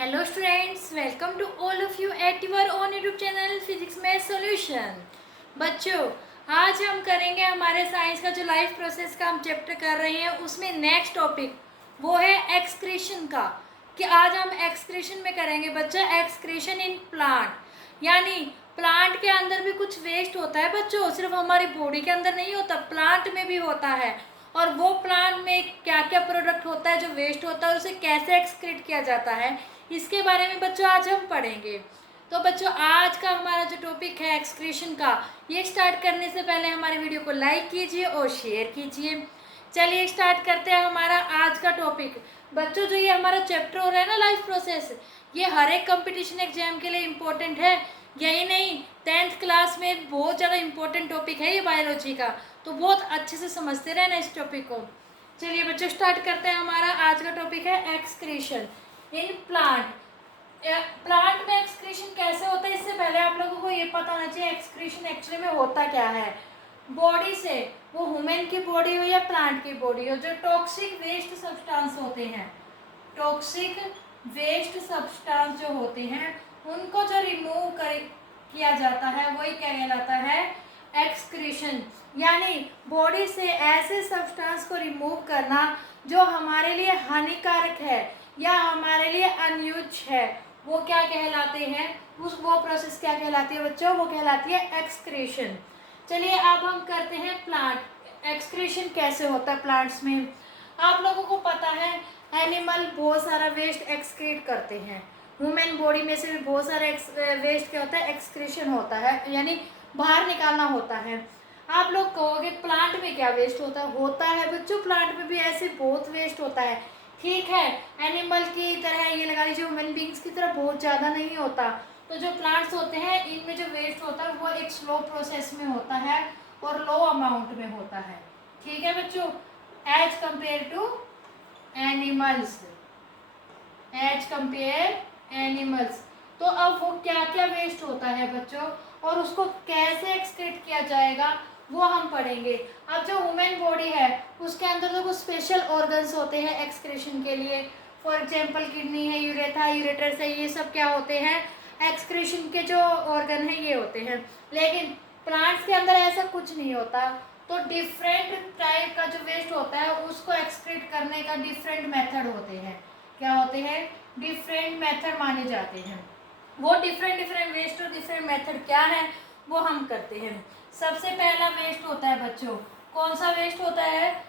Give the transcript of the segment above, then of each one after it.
Hello students, welcome to all of you at your own YouTube channel physics math solution. बच्चों, आज हम करेंगे हमारे साइंस का जो लाइफ प्रोसेस का हम चैप्टर कर रहे हैं उसमें नेक्स्ट टॉपिक वो है एक्सक्रीशन का। कि आज हम एक्सक्रीशन में करेंगे बच्चा एक्सक्रीशन इन प्लांट। यानी प्लांट के अंदर भी कुछ वेस्ट होता है बच्चों, सिर्फ हमारी बॉडी के अंदर नहीं होता, प्लांट में भी होता है। और वो प्लांट में क्या क्या प्रोडक्ट होता है जो वेस्ट होता है, उसे कैसे एक्सक्रीट किया जाता है, इसके बारे में बच्चों आज हम पढ़ेंगे। तो बच्चों, आज का हमारा जो टॉपिक है एक्सक्रीशन का, ये स्टार्ट करने से पहले हमारे वीडियो को लाइक कीजिए और शेयर कीजिए। चलिए स्टार्ट करते हैं हमारा आज का टॉपिक। बच्चों, जो ये हमारा चैप्टर हो रहा है ना लाइफ प्रोसेस, ये हर एक कंपटीशन एग्जाम के लिए इम्पोर्टेंट है। यही नहीं, 10th क्लास में बहुत ज़्यादा इम्पोर्टेंट टॉपिक है ये बायोलॉजी का, तो बहुत अच्छे से समझते रहना इस टॉपिक को। चलिए बच्चों, स्टार्ट करते हैं। हमारा आज का टॉपिक है एक्सक्रीशन इन प्लांट। प्लांट में एक्सक्रीशन कैसे होता है, इससे पहले आप लोगों को ये पता होना चाहिए एक्सक्रीशन एक्चुअली में होता क्या है। बॉडी से, वो ह्यूमन की बॉडी हो या प्लांट की बॉडी हो, जो टॉक्सिक वेस्ट सब्सटेंस होते हैं, टॉक्सिक वेस्ट सब्सटेंस जो होते हैं, उनको जो रिमूव किया जाता है वही क्या कहलाता है, एक्सक्रीशन। यानी बॉडी से ऐसे सब्सटेंस को रिमूव करना जो हमारे लिए हानिकारक है या हमारे लिए अनयूज है, वो क्या कहलाते हैं, वो प्रोसेस क्या कहलाती है बच्चों, वो कहलाती है एक्सक्रीशन। चलिए अब हम करते हैं प्लांट एक्सक्रीशन कैसे होता है प्लांट्स में। आप लोगों को पता है एनिमल बहुत सारा वेस्ट एक्सक्रीट करते हैं, ह्यूमन बॉडी में से भी बहुत सारा वेस्ट क्या होता है, एक्सक्रीशन होता है, यानी बाहर निकालना होता है। आप लोग कहोगे प्लांट में क्या वेस्ट होता है बच्चों, प्लांट में भी ऐसे बहुत वेस्ट होता है। ठीक है, एनिमल की तरह ये लगा लीजिए, ह्यूमन बींग्स की तरह बहुत ज़्यादा नहीं होता। तो जो प्लांट्स होते हैं इनमें जो वेस्ट होता है वो एक स्लो प्रोसेस में होता है और लो अमाउंट में होता है। ठीक है बच्चों, as compare to animals, as compare animals. तो अब वो क्या क्या वेस्ट होता है बच्चों और उसको कैसे एक्सक्रीट किया जाएगा वो हम पढ़ेंगे। अब जो ह्यूमन बॉडी है उसके अंदर तो कुछ स्पेशल ऑर्गन्स होते हैं एक्सक्रीशन के लिए। फॉर एग्जांपल किडनी है, यूरेथा, यूरेटर्स है, ये सब क्या होते हैं, एक्सक्रीशन के जो ऑर्गन है ये होते हैं। लेकिन प्लांट्स के अंदर ऐसा कुछ नहीं होता। तो डिफरेंट टाइप का जो वेस्ट होता है उसको एक्सक्रीट करने का डिफरेंट मेथड होते हैं। क्या होते हैं, डिफरेंट मेथड माने जाते हैं। वो डिफरेंट वेस्ट और डिफरेंट मेथड क्या है वो हम करते हैं। सबसे पहला वेस्ट होता है बच्चों, कौन सा वेस्ट होता है,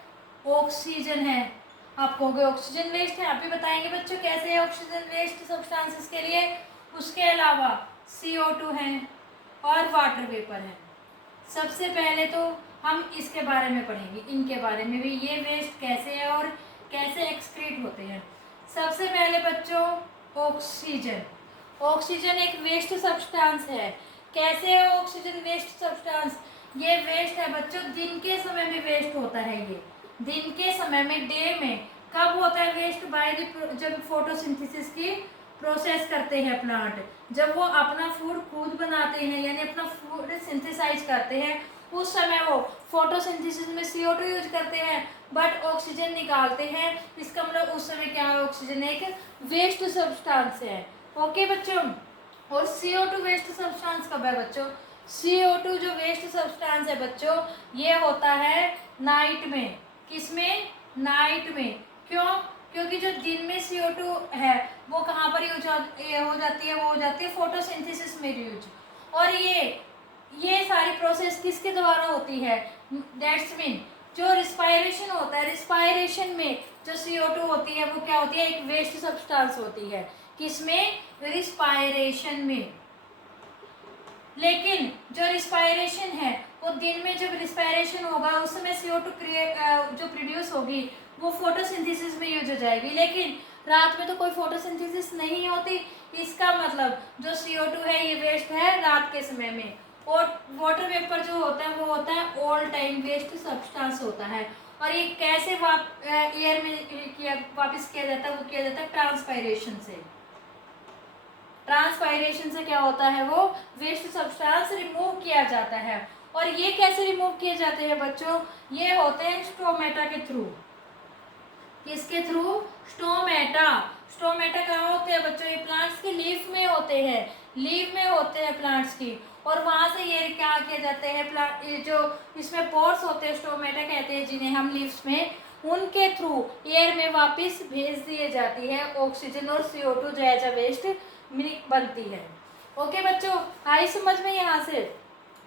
ऑक्सीजन है। आप कहोगे ऑक्सीजन वेस्ट है, आप भी बताएंगे बच्चों कैसे है ऑक्सीजन वेस्ट सब्सटेंसेस के लिए। उसके अलावा CO2 है और वाटर वेपर है। सबसे पहले तो हम इसके बारे में पढ़ेंगे, इनके बारे में भी, ये वेस्ट कैसे है और कैसे एक्सक्रीट होते हैं। सबसे पहले बच्चों ऑक्सीजन। ऑक्सीजन एक वेस्ट सब्सटेंस है। कैसे है ऑक्सीजन वेस्ट सब्सटेंस, ये वेस्ट है बच्चों, दिन के समय में वेस्ट होता है। ये दिन के समय में, डे में कब होता है वेस्ट, बाय जब फोटोसिंथेसिस की प्रोसेस करते हैं प्लांट, जब वो अपना फूड खुद बनाते हैं यानी अपना फूड सिंथेसाइज करते हैं, उस समय वो फोटोसिंथेसिस में CO2 यूज करते हैं बट ऑक्सीजन निकालते हैं। इसका मतलब उस समय क्या है, ऑक्सीजन एक वेस्ट सब्सटेंस है। ओके बच्चों, और CO2 वेस्ट सब्सटेंस कब है बच्चों, CO2 जो वेस्ट सब्सटेंस है बच्चों ये होता है नाइट में। किसमें, नाइट में। क्यों, क्योंकि जो दिन में CO2 है वो कहाँ पर यूज हो जाती है, वो हो जाती है फोटोसिंथेसिस में यूज। और ये सारी प्रोसेस किसके द्वारा होती है, दैट्स मीन जो रिस्पायरेशन होता है, रिस्पायरेशन में जो CO2 होती है वो क्या होती है, एक वेस्ट सब्सटेंस होती है। किसमें, रिस्पायरेशन में। लेकिन जो रिस्पायरेशन है वो दिन में जब रिस्पायरेशन होगा उस समय CO2 जो प्रोड्यूस होगी वो फोटोसिंथेसिस में यूज हो जाएगी। लेकिन रात में तो कोई फोटोसिंथेसिस नहीं होती, इसका मतलब जो CO2 है ये वेस्ट है रात के समय में। और वाटर वेपर जो होता है वो होता है ऑल टाइम वेस्ट सब्सटेंस होता है। और ये कैसे एयर में वापस किया जाता है, वो किया जाता है ट्रांसपायरेशन से। ट्रांसपायरेशन से क्या होता है, वो वेस्ट सब्सटेंस रिमूव किया जाता है। और ये कैसे रिमूव किए जाते हैं बच्चों, ये होते हैं स्टोमेटा के थ्रू। किसके थ्रू, स्टोमेटा। स्टोमेटा कहाँ होते हैं बच्चों? ये प्लांट्स के लीफ में होते हैं, लीफ में होते हैं प्लांट्स की। और वहाँ से ये क्या किए जाते हैं, प्लांट ये जो इसमें पोर्स होते हैं, स्टोमेटा कहते हैं जिन्हें हम लीव्स में, उनके थ्रू एयर में वापस भेज दिए जाती है ऑक्सीजन और CO2 जो एज अ वेस्ट बनती है। ओके बच्चों, आई समझ में यहाँ से?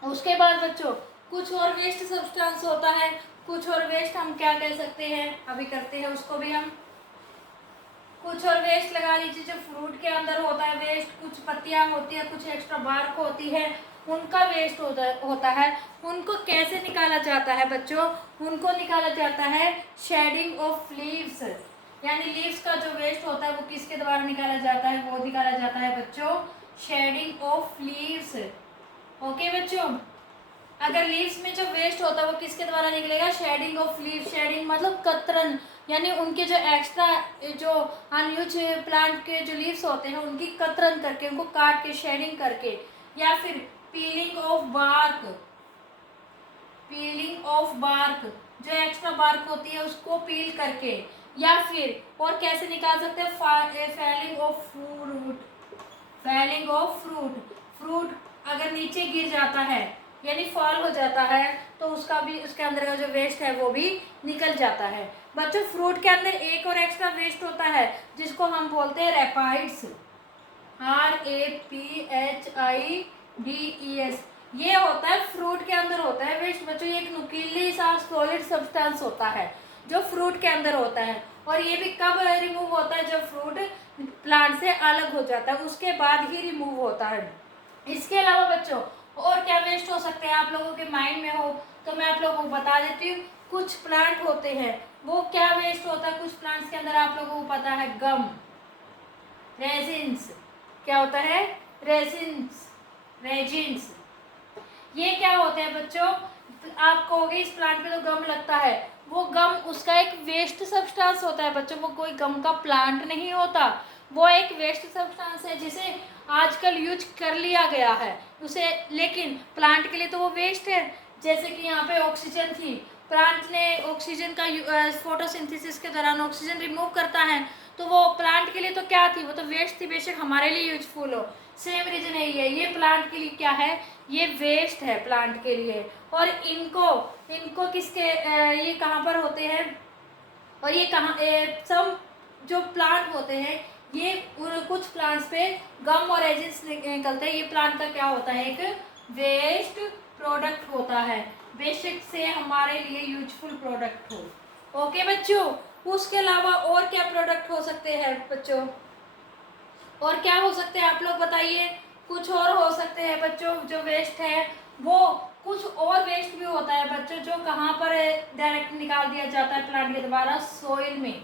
उसके बाद बच्चों कुछ और वेस्ट सब्सटेंस होता है, कुछ और वेस्ट हम क्या कह सकते हैं, अभी करते हैं उसको भी हम। कुछ और वेस्ट लगा लीजिए जो फ्रूट के अंदर होता है वेस्ट, कुछ पत्तियां होती है, कुछ एक्स्ट्रा बार्क होती है, उनका वेस्ट होता है। उनको कैसे निकाला जाता है बच्चों? उनको निकाला जाता है शेडिंग ऑफ लीव्स, यानी लीव्स का जो वेस्ट होता है वो किसके द्वारा निकाला जाता है? वो निकाला जाता है बच्चों शेडिंग ऑफ लीव्स। ओके बच्चों, अगर लीव्स में जो वेस्ट होता है वो किसके द्वारा निकलेगा? Shedding of leaves. शेडिंग मतलब कतरन, यानी उनके जो एक्स्ट्रा जो अनयूज प्लांट के जो लीव्स होते हैं उनकी कतरन करके, उनको काट के शेडिंग करके, या फिर peeling off bark, peeling off bark जो एक्स्ट्रा बार्क होती है उसको पील करके, या फिर और कैसे निकाल सकते हैं? Falling of fruit, falling of fruit. Fruit अगर नीचे गिर जाता है यानी फॉल हो जाता है तो उसका भी, उसके अंदर का जो वेस्ट है वो भी निकल जाता है। बच्चों फ्रूट के अंदर एक और एक्स्ट्रा वेस्ट होता है जिसको हम बोलते हैं रैपाइड्स, RAPHIDES। ये होता है फ्रूट के अंदर होता है वेस्ट बच्चों। ये एक नुकीली सा सॉलिड सब्सटेंस होता है जो फ्रूट के अंदर होता है, और ये भी कब रिमूव होता है? जब फ्रूट प्लांट से अलग हो जाता है, उसके बाद ही रिमूव होता है। इसके अलावा बच्चों और क्या वेस्ट हो सकते हैं आप लोगों के माइंड में हो तो मैं आप लोगों को बता देती हूँ। कुछ प्लांट होते हैं वो क्या वेस्ट होता है? कुछ प्लांट्स के अंदर आप लोगों को पता है गम, रेजिन्स। क्या होता है? Resins, resins. ये क्या होते हैं बच्चों? आप कहोगे इस प्लांट पे तो गम लगता है, वो गम उसका एक वेस्ट सब्सटेंस होता है बच्चों। वो कोई गम का प्लांट नहीं होता, वो एक वेस्ट सब्सटेंस है जिसे आजकल यूज कर लिया गया है उसे, लेकिन प्लांट के लिए तो वो वेस्ट है। जैसे कि यहाँ पे ऑक्सीजन थी, प्लांट ने ऑक्सीजन का फोटोसिंथेसिस के दौरान ऑक्सीजन रिमूव करता है, तो वो प्लांट के लिए तो क्या थी? वो तो वेस्ट थी, बेशक हमारे लिए यूजफुल हो। सेम रीजन है ये प्लांट के लिए क्या है? ये वेस्ट है प्लांट के लिए। और इनको किसके ये कहाँ पर होते हैं? और ये कहाँ सब जो प्लांट होते हैं ये कुछ प्लांट्स पे गम और एजेंस निकलते हैं। ये प्लांट का क्या होता है? एक वेस्ट प्रोडक्ट होता है, बेशक से हमारे लिए यूजफुल प्रोडक्ट हो। ओके बच्चों, उसके अलावा और क्या प्रोडक्ट हो सकते हैं बच्चों? और क्या हो सकते हैं आप लोग बताइए? कुछ और हो सकते हैं बच्चों जो वेस्ट है वो, कुछ और वेस्ट भी होता है बच्चों जो कहाँ पर डायरेक्ट निकाल दिया जाता है प्लांट के द्वारा? सॉइल में।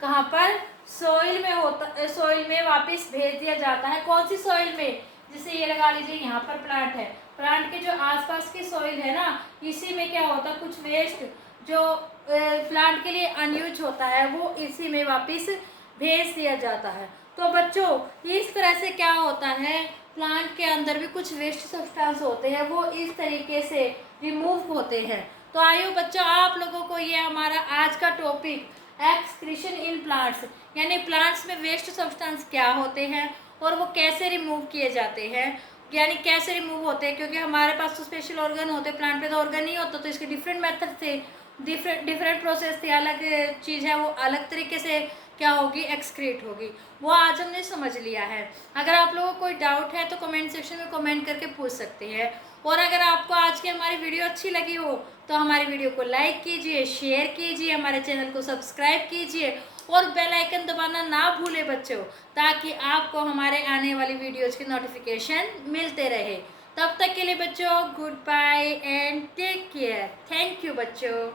कहाँ पर? सॉइल में होता, सॉइल में वापस भेज दिया जाता है। कौन सी सॉइल में? जैसे ये लगा लीजिए यहाँ पर प्लांट है, प्लांट के जो आसपास की सॉइल है ना, इसी में क्या होता है? कुछ वेस्ट जो प्लांट के लिए अनयूज होता है वो इसी में वापस भेज दिया जाता है। तो बच्चों इस तरह से क्या होता है, प्लांट के अंदर भी कुछ वेस्ट सब्सटेंस होते हैं वो इस तरीके से रिमूव होते हैं। तो आइए बच्चों, आप लोगों को ये हमारा आज का टॉपिक एक्सक्रीशन इन प्लांट्स, यानी प्लांट्स में वेस्ट सब्सटेंस क्या होते हैं और वो कैसे रिमूव किए जाते हैं, यानी कैसे रिमूव होते हैं। क्योंकि हमारे पास तो स्पेशल ऑर्गन होते, प्लांट पे तो ऑर्गन नहीं होता, तो इसके डिफरेंट मेथड थे, डिफरेंट प्रोसेस थे, अलग चीज़ है वो अलग तरीके से क्या होगी? एक्सक्रीट होगी। वो आज हमने समझ लिया है। अगर आप लोगों को कोई डाउट है तो कमेंट सेक्शन में कमेंट करके पूछ सकते हैं। और अगर आपको आज की हमारी वीडियो अच्छी लगी हो तो हमारी वीडियो को लाइक कीजिए, शेयर कीजिए, हमारे चैनल को सब्सक्राइब कीजिए और बेल आइकन दबाना ना भूलें बच्चों, ताकि आपको हमारे आने वाली वीडियोज़ के नोटिफिकेशन मिलते रहे। तब तक के लिए बच्चों good bye and take care. Thank you बच्चों।